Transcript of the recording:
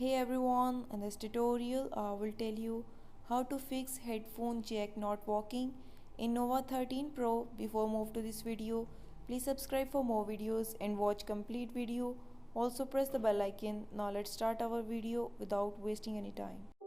Hey everyone, in this tutorial I will tell you how to fix headphone jack not working in Nova 13 Pro. Before move to this video, please subscribe for more videos and watch complete video. Also press the bell icon. Now let's start our video without wasting any time.